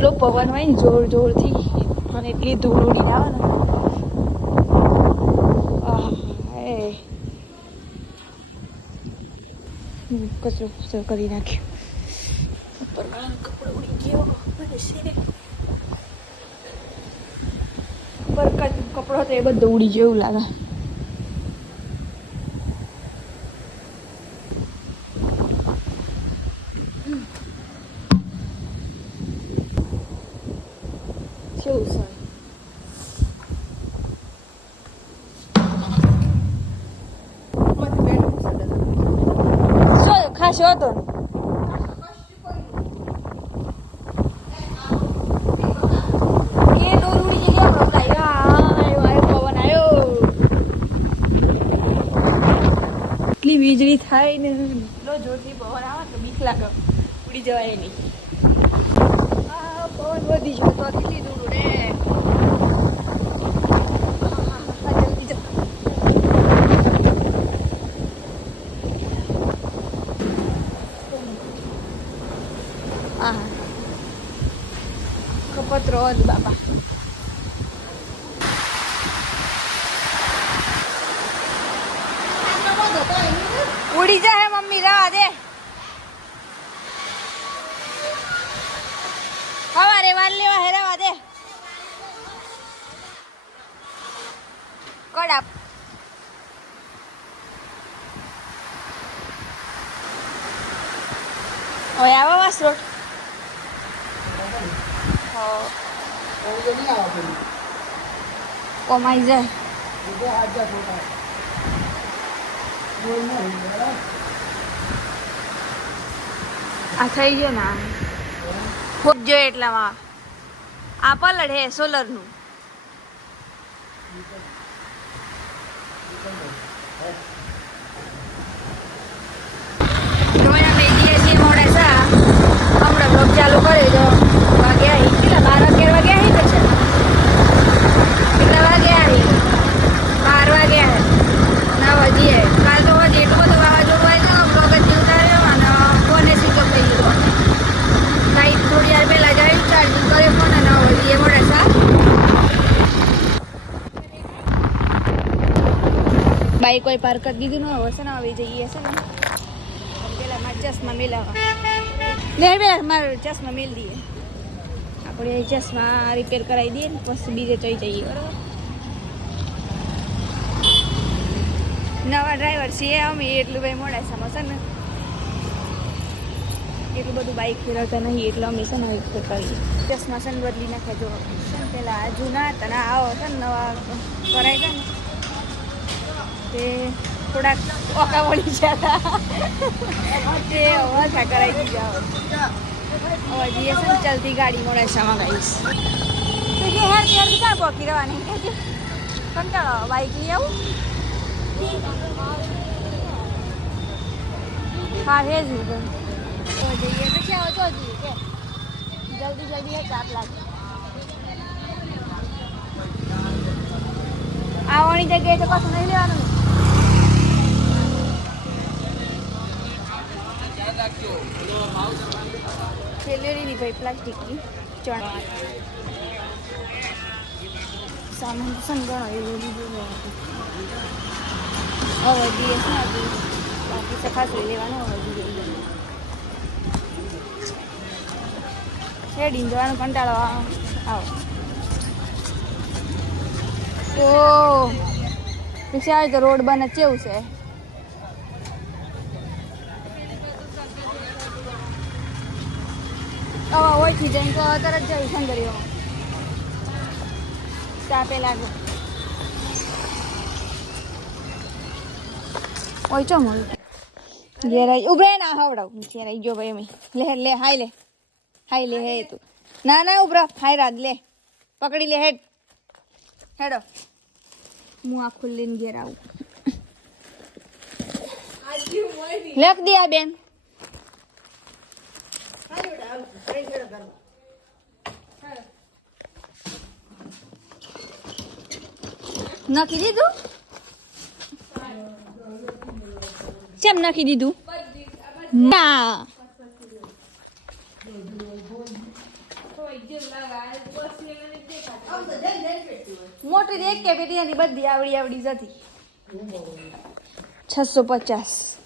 એટલો પવન હોય ને જોર જોરથી અને એટલી ધૂળ ઉડી આવે ને કચરો કચરો કરી નાખ્યો ઉપર કપડો ઉડી ગયો પર કપડો તો એ બધો ઉડી ગયો એવું લાગે કેવું છે ખાસો હતો એ દોર ઉડી ગયો પવન આવ્યો એટલી વીજળી થાય ને એટલો જોરથી પવન આવે તો બીક લાગે ઉડી જવાય નહીં પવન વધી ગયો તો કેટલી દૂર ઉડે કપત્રો જ બાપા ઉડી જાય મમ્મી રાહ દે હવારે વાર લેવા હેરાવા દે કડા ઓય આવા વાસરોટ કોમાઈ જાય આ થઈ ગયો ને ખૂબ જોઈએ એટલામાં આ પલડ હે સોલરનું હમણાં બ્લોગ ચાલુ કરે જો વાગ્યા કેટલા 12-11 વાગ્યા હી પછી કેટલા વાગ્યા હી 12 વાગ્યા ના વાગીએ કાલ તો હજી એટલું બધું વાવાઝોડું આવી ગયું બ્લોગ જ ઉતાર્યો અને ફોને સ્વિચ ઓફ થઈ ગયો લાઈટ થોડી વાર પહેલા જાય ચાર્જિંગ કર્યો ફોન અને વાગીએ મોડે સા બાઈક કોઈ પાર્ક કરી દીધું ન હશે ને આવી જઈએ છે ને પેલા મારા ચશ્મા મેલાવા લે બે મારો ચશ્મા મેલ દઈએ આપણે ચશ્મા રિપેર કરાવી દઈએ ને પછી બીજે જઈ જઈએ બરાબર નવા ડ્રાઈવર છીએ અમે એટલું ભાઈ મોડાસામાં છે ને એટલું બધું બાઇક ફેરવતા નહીં એટલે અમે છે ને રિપેર કરીએ ચશ્મા છે ને બદલી નાખે જો છે ને પેલા જૂના હતા ને આવો છે ને નવા કરાવી ગયા ને તે થોડાક ઓકા વળી ગયા હતા તે ઓછા કરાવી દીધા હવે જઈએ છે ને ચાલતી ગાડી મોડાસામાં ગાઈશ તો કે હેર ક્યાં પોકી રહેવાની કે કંટાળો બાઈક લઈ આવું હા હે જ જઈએ પછી આવો તો જઈએ કે જલ્દી જલ્દી હે 4 લાખ આવવાની જગ્યાએ તો પાછું નહીં લેવાનું થેલેરીની ભાઈ પ્લાસ્ટિકની ચણા સામાન સંગણો એવું લીધું હવે દિવસ ના બાકી સફાસું લેવાનું હવે હેડીને જવાનું કંટાળો આવો તો પછી આવે તો રોડ બને કેવું છે હવે ઓળખી જઈને તો તરત જવું સંગરીઓ ચા પેલા ઓય ચો મળું ઘેરાઈ ઉભરે ના હવડાવ ઘેરાઈ ગયો ભાઈ અમે લે હાઈ લે હે તું ના ઉભરા હાઈ રાત લે પકડી લે હેડો હું આ ખુલ્લીને ઘેર આવું લખ દે આ બેન નાખી દીધું કેમ નાખી દીધું ના મોટી એક કે પેટી નથી, બધી આવડી આવડી જતી. 650.